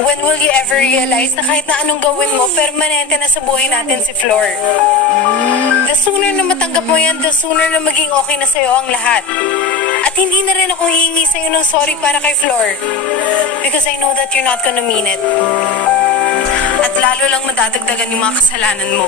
When will you ever realize na kahit na anong gawin mo, permanente na sa buhay natin si Flor? The sooner na matanggap mo yan, the sooner na maging okay na sa'yo ang lahat. At hindi na rin ako hihingi sa'yo ng sorry para kay Flor. Because I know that you're not gonna mean it. At lalo lang madadagdagan yung mga kasalanan mo.